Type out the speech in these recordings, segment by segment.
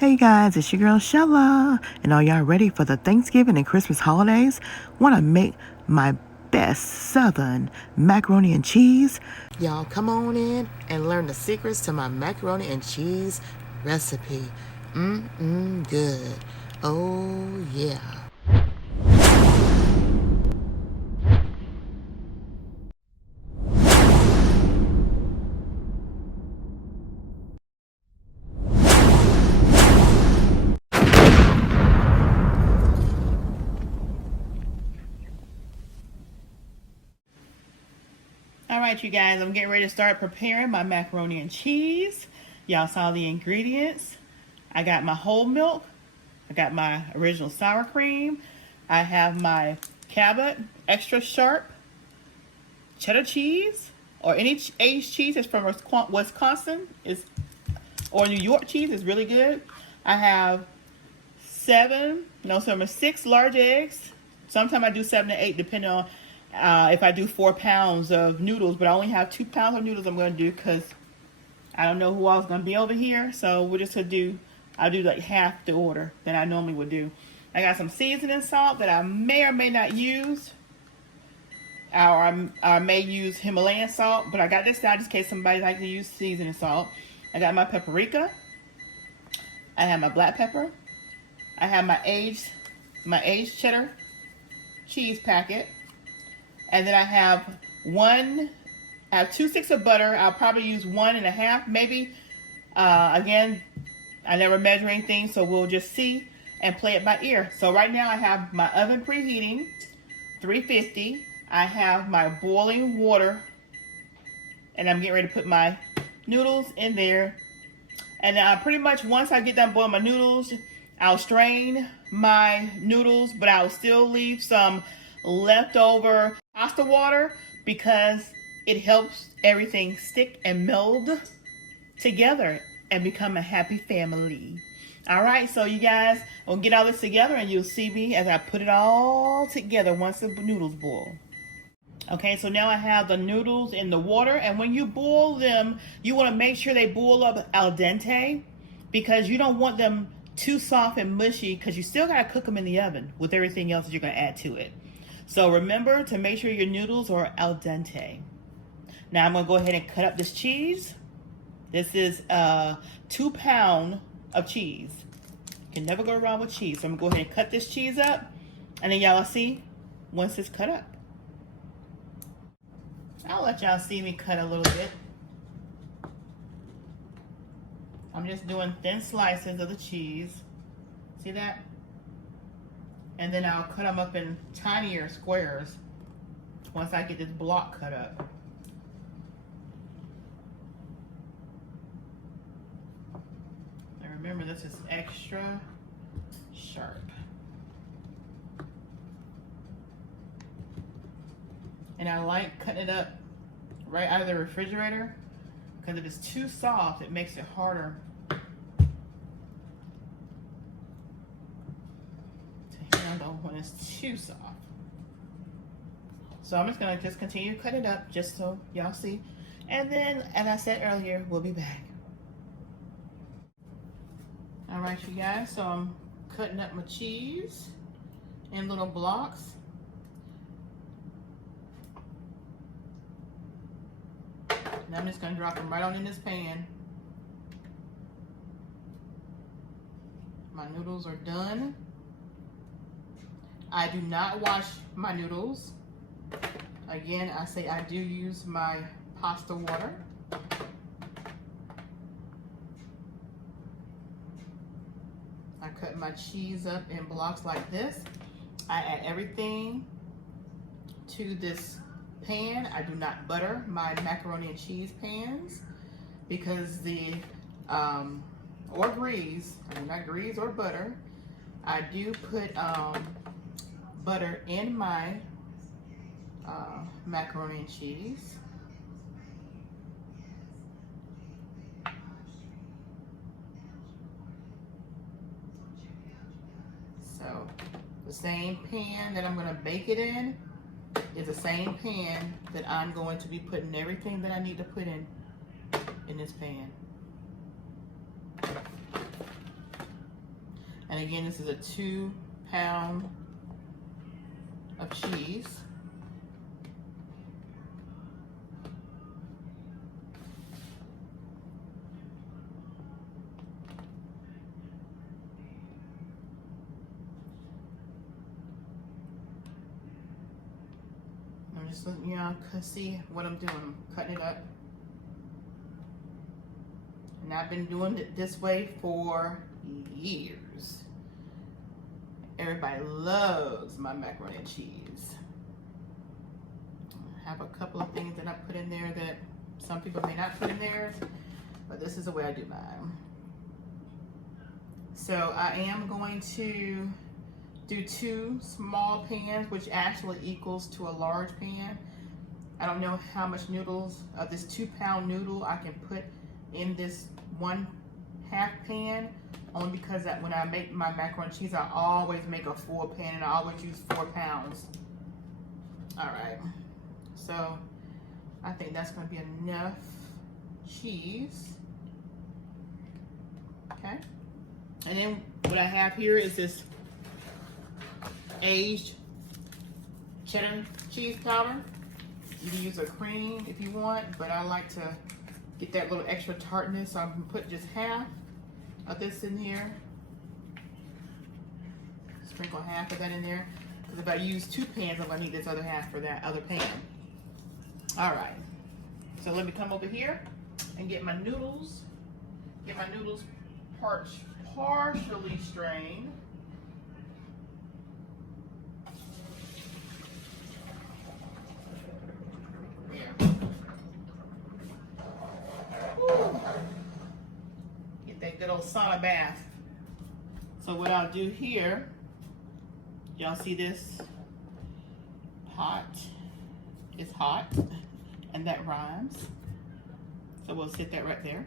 Hey guys, it's your girl Shella, and are y'all ready for the Thanksgiving and Christmas holidays? Want to make my best southern macaroni and cheese? Y'all come on in and learn the secrets to my macaroni and cheese recipe. Good. Oh yeah. All right, you guys, I'm getting ready to start preparing my macaroni and cheese. Y'all saw the ingredients. I got my whole milk. I got my original sour cream. I have my Cabot extra sharp cheddar cheese, or any aged cheese that's from Wisconsin or New York cheese is really good. I have 6 large eggs. Sometimes I do 7 to 8 depending on if I do 4 pounds of noodles, but I only have 2 pounds of noodles I'm going to do because I don't know who else is going to be over here. So we're just going to do, I'll do like half the order that I normally would do. I got some seasoning salt that I may or may not use. Or I may use Himalayan salt, but I got this out just in case somebody likes to use seasoning salt. I got my paprika. I have my black pepper. I have my aged cheddar cheese packet. And then I have 2 sticks of butter. I'll probably use 1.5 maybe. Again, I never measure anything, so we'll just see and play it by ear. So right now I have my oven preheating, 350. I have my boiling water, and I'm getting ready to put my noodles in there. And pretty much once I get done boiling my noodles, I'll strain my noodles, but I'll still leave some leftover pasta water because it helps everything stick and meld together and become a happy family. All right, so you guys, we'll get all this together and you'll see me as I put it all together once the noodles boil. Okay, so now I have the noodles in the water, and when you boil them, you want to make sure they boil up al dente because you don't want them too soft and mushy because you still got to cook them in the oven with everything else that you're going to add to it. So remember to make sure your noodles are al dente. Now I'm going to go ahead and cut up this cheese. This is 2 pounds of cheese. You can never go wrong with cheese. So I'm going to go ahead and cut this cheese up, and then y'all will see once it's cut up. I'll let y'all see me cut a little bit. I'm just doing thin slices of the cheese. See that? And then I'll cut them up in tinier squares once I get this block cut up. And remember, this is extra sharp. And I like cutting it up right out of the refrigerator because if it's too soft, it makes it harder to handle when it's too soft. So I'm just gonna continue to cut it up just so y'all see. And then, as I said earlier, we'll be back. All right, you guys, so I'm cutting up my cheese in little blocks. And I'm just going to drop them right on in this pan. My noodles are done. I do not wash my noodles. Again, I say I do use my pasta water. I cut my cheese up in blocks like this. I add everything to this pan. I do not butter my macaroni and cheese pans because or grease, I do not grease or butter. I do put butter in my macaroni and cheese. So the same pan that I'm going to bake it in is the same pan that I'm going to be putting everything that I need to put in this pan. And again, this is a 2 pound of cheese. I'm just letting y'all see what I'm doing. I'm cutting it up. And I've been doing it this way for years. Everybody loves my macaroni and cheese. I have a couple of things that I put in there that some people may not put in theirs, but this is the way I do mine. So I am going to do 2 small pans, which actually equals to a large pan. I don't know how much noodles of this 2 pound noodle I can put in this 1/2 pan, only because that when I make my macaroni and cheese, I always make a full pan and I always use 4 pounds. All right, so I think that's gonna be enough cheese. Okay, and then what I have here is this aged cheddar cheese powder. You can use a cream if you want, but I like to get that little extra tartness, so I'm gonna put just half of this in here. Sprinkle half of that in there, because if I use 2 pans, I'm gonna need this other half for that other pan. All right, so let me come over here and get my noodles. Get my noodles partially strained. Get that good old sauna bath. So what I'll do here, y'all see this pot is hot, and that rhymes. So we'll sit that right there.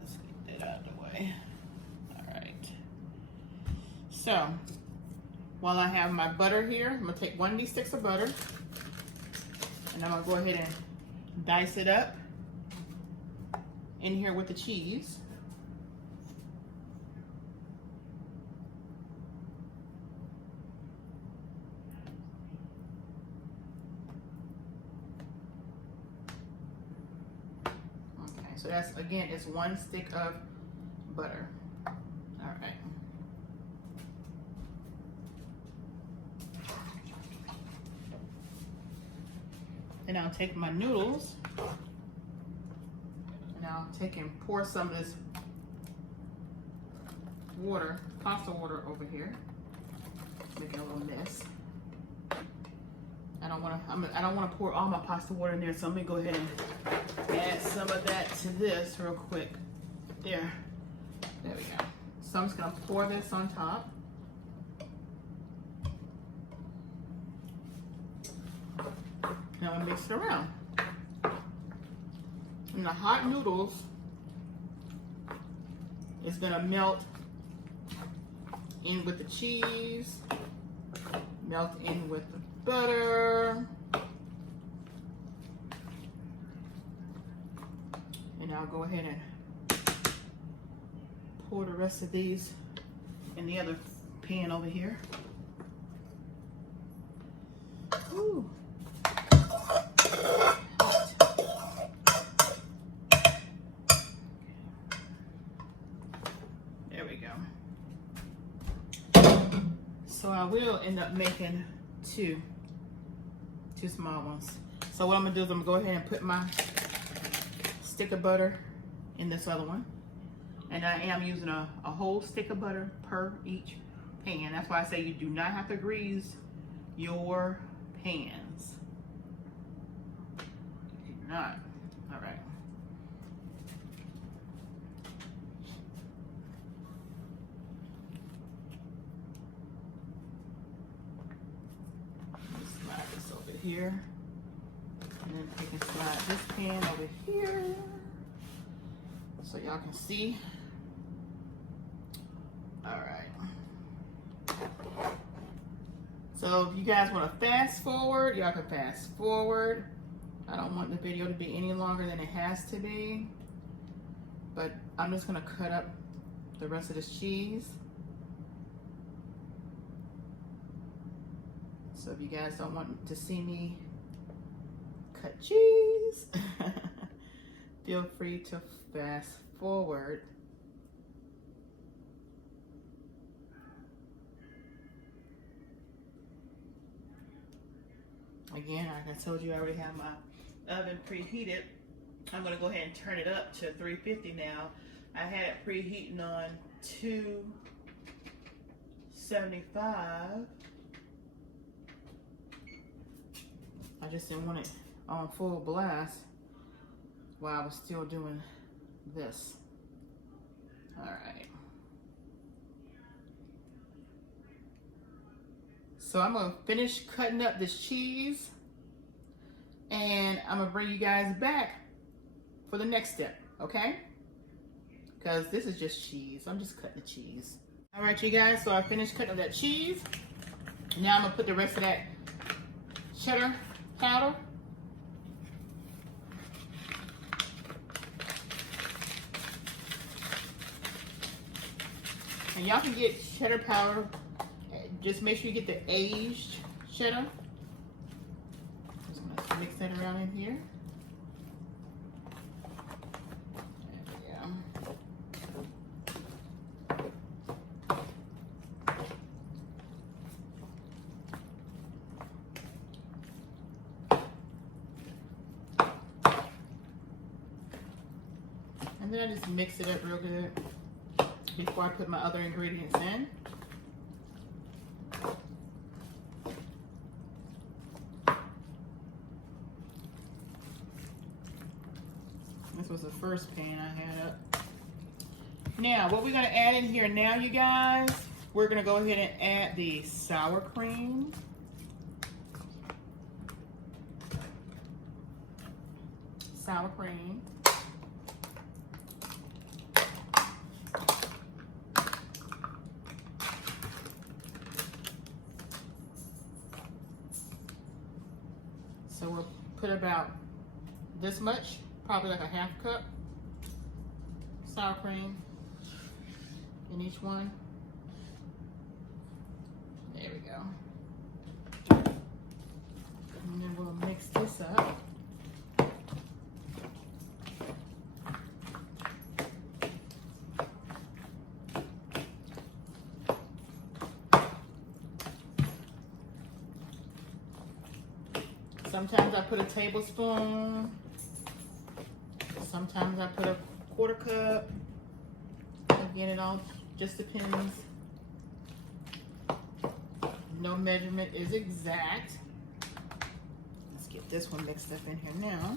Let's get that out of the way. All right. So while I have my butter here, I'm gonna take 1 of these sticks of butter, and I'm gonna go ahead and dice it up in here with the cheese. Okay, so that's, again, it's 1 stick of butter. All right. And I'll take my noodles and I'll take and pour some of this water, pasta water over here, making a little mess. I don't want to pour all my pasta water in there, so let me go ahead and add some of that to this real quick. There we go. So I'm just gonna pour this on top. Now I mix it around. And the hot noodles is gonna melt in with the cheese, melt in with the butter, and I'll go ahead and pour the rest of these in the other pan over here. Ooh. There we go. So I will end up making two small ones. So what I'm gonna do is I'm gonna go ahead and put my stick of butter in this other one. And I am using a whole stick of butter per each pan. That's why I say you do not have to grease your pans. You do not. All right. Slide this over here. And then take and slide this pan over here so y'all can see. All right. So if you guys want to fast forward, y'all can fast forward. I don't want the video to be any longer than it has to be. But I'm just gonna cut up the rest of this cheese. So if you guys don't want to see me cut cheese, feel free to fast forward. Again, like I told you, I already have my oven preheated. I'm gonna go ahead and turn it up to 350 now. I had it preheating on 275. I just didn't want it on full blast while I was still doing this. All right. So I'm gonna finish cutting up this cheese and I'm gonna bring you guys back for the next step, okay? Because this is just cheese. I'm just cutting the cheese. All right, you guys, so I finished cutting up that cheese. Now I'm gonna put the rest of that cheddar powder. And y'all can get cheddar powder. Just make sure you get the aged cheddar. Just gonna mix that around in here. There we go. And then I just mix it up real good before I put my other ingredients in. This was the first pan I had up. Now, what we're gonna add in here now, you guys, we're gonna go ahead and add the sour cream. Sour cream. So we'll put about this much, probably like a half cup sour cream in each one. There we go. And then we'll mix this up. Sometimes I put a tablespoon. Sometimes I put a quarter cup. Again, it all just depends. No measurement is exact. Let's get this one mixed up in here now.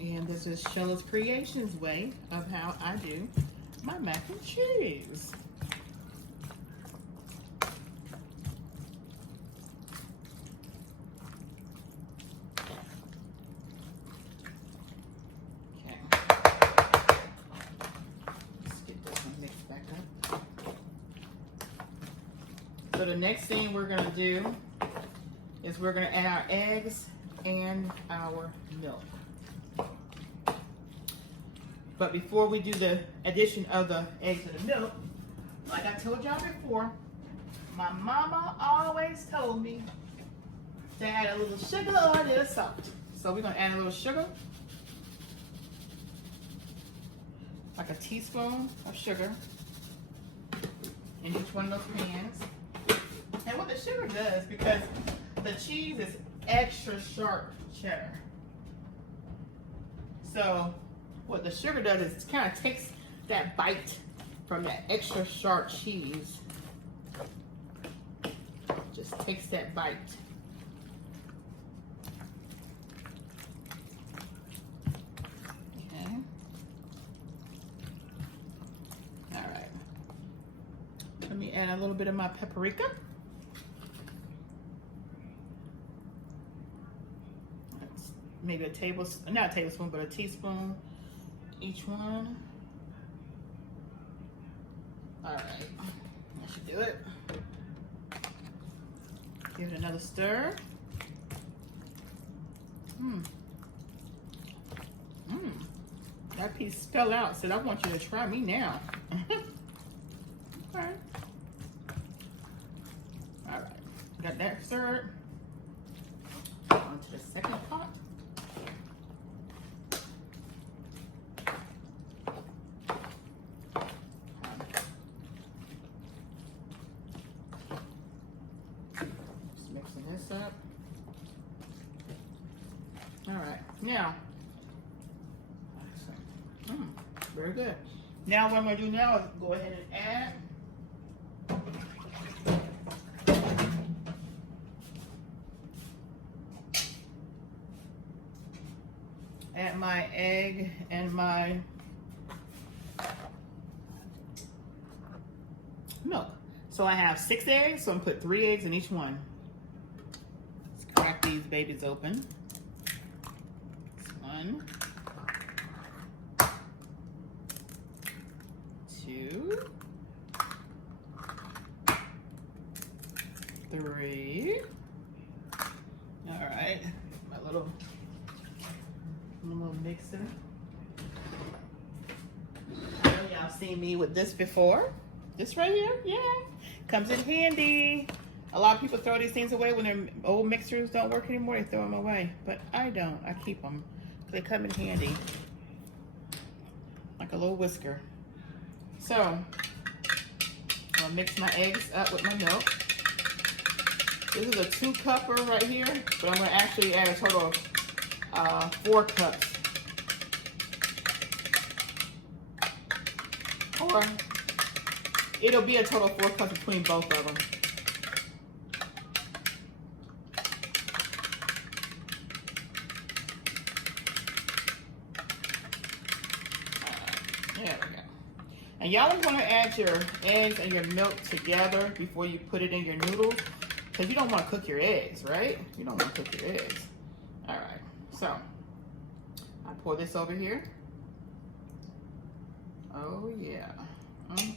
And this is Shella's Creations way of how I do my mac and cheese. So the next thing we're gonna do is we're gonna add our eggs and our milk. But before we do the addition of the eggs and the milk, like I told y'all before, my mama always told me to add a little sugar or a little salt. So we're gonna add a little sugar, like a teaspoon of sugar in each one of those pans. And what the sugar does, because the cheese is extra sharp cheddar. So what the sugar does is it kind of takes that bite from that extra sharp cheese. Just takes that bite. Okay. All right. Let me add a little bit of my paprika. Maybe a tablespoon, not a tablespoon, but a teaspoon each one. All right, that should do it. Give it another stir. That piece fell out. Said, I want you to try me now. Okay. All right. Got that stirred. On to the second pot. Just mixing this up. All right. Now, very good. Now what I'm going to do now is go ahead and add my egg and my milk. So I have 6 eggs, so I'm going to put 3 eggs in each one. Let's crack these babies open. 1, 2, 3. All right, my little mixer. I know y'all seen me with this before. This right here, yeah, comes in handy. A lot of people throw these things away when their old mixers don't work anymore. They throw them away, but I don't. I keep them. They come in handy, like a little whisker. So, I'm gonna mix my eggs up with my milk. This is a 2-cupper right here, but I'm gonna actually add a total of 4 cups. Or it'll be a total of 4 cups between both of them. There we go. And y'all want to add your eggs and your milk together before you put it in your noodles, because you don't want to cook your eggs, right? You don't want to cook your eggs. All right, so I pour this over here. Oh yeah, looking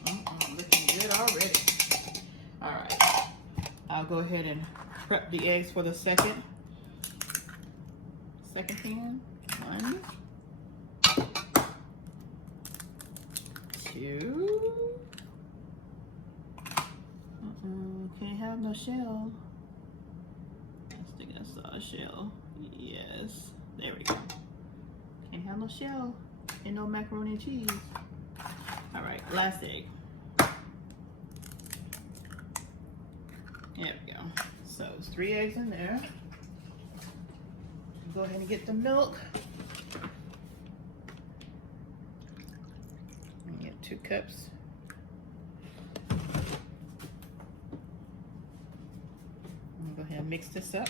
good already. All right, I'll go ahead and prep the eggs for the second pan. 1, 2. Can't have no shell. I think I saw a shell. Yes, there we go. Can't have no shell and no macaroni and cheese. All right, last egg. There we go. So it's 3 eggs in there. Go ahead and get the milk. And get 2 cups. I'm gonna go ahead and mix this up.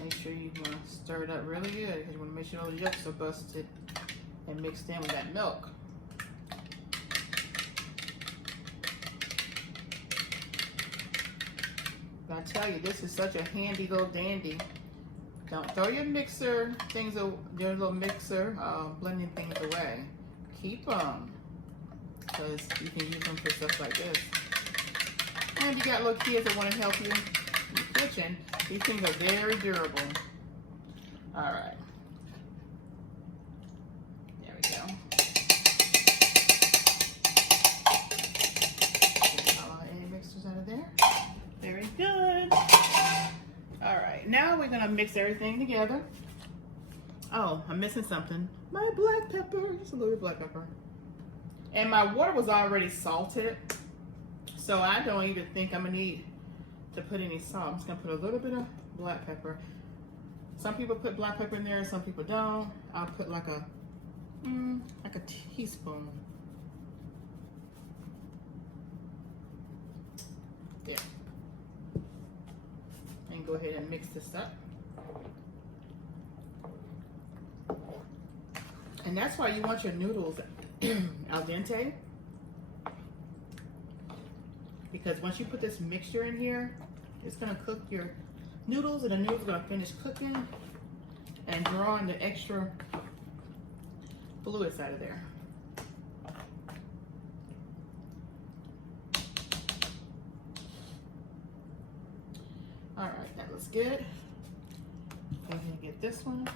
Make sure you want to stir it up really good, because you want to make sure all the yolks are busted and mixed in with that milk. I tell you, this is such a handy little dandy. Don't throw your mixer things, your little mixer blending things away. Keep them, because you can use them for stuff like this. And if you got little kids that want to help you in the kitchen, these things are very durable. All right. There we go. Get all our egg mixtures out of there. Very good. All right, now we're gonna mix everything together. Oh, I'm missing something. My black pepper, just a little bit of black pepper. And my water was already salted, so I don't even think I'm gonna need to put any salt. I'm just gonna put a little bit of black pepper. Some people put black pepper in there, some people don't. I'll put like a teaspoon. There. And go ahead and mix this up. And that's why you want your noodles al dente. Because once you put this mixture in here, it's gonna cook your noodles, and the noodles are gonna finish cooking and drawing the extra fluids out of there. All right, that looks good. Go ahead and get this one.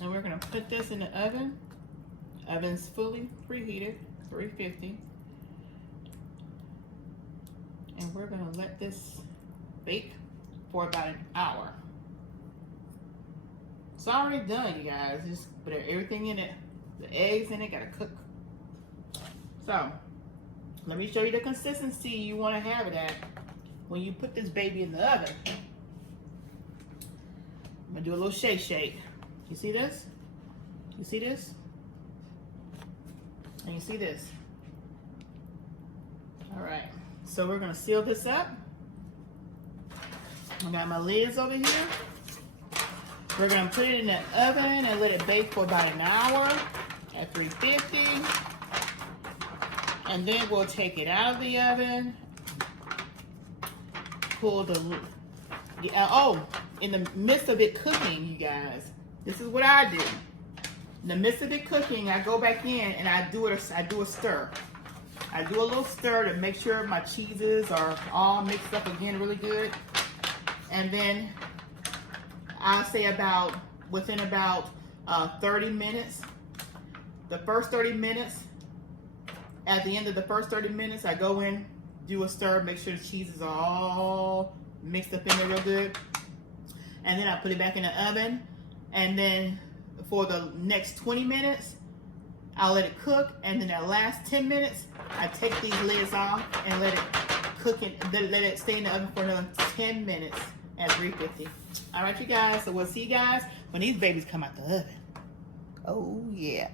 And we're gonna put this in the oven. Oven's fully preheated, 350. And we're gonna let this bake for about an hour. It's already done, you guys. Just put everything in it. The eggs in it, gotta cook. So, let me show you the consistency you wanna have it at when you put this baby in the oven. I'm gonna do a little shake. You see this? You see this? And you see this? All right, so we're gonna seal this up. I got my lids over here. We're gonna put it in the oven and let it bake for about an hour at 350. And then we'll take it out of the oven. Pull the, oh, in the midst of it cooking, you guys, this is what I do. In the midst of it cooking, I go back in and I do a stir. I do a little stir to make sure my cheeses are all mixed up again really good. And then I'll say within about 30 minutes, the first 30 minutes, at the end of the first 30 minutes, I go in, do a stir, make sure the cheeses are all mixed up in there real good. And then I put it back in the oven. And then for the next 20 minutes, I'll let it cook. And then the last 10 minutes, I take these lids off and let it cook and let it stay in the oven for another 10 minutes at 350. All right, you guys. So we'll see you guys when these babies come out the oven. Oh, yeah.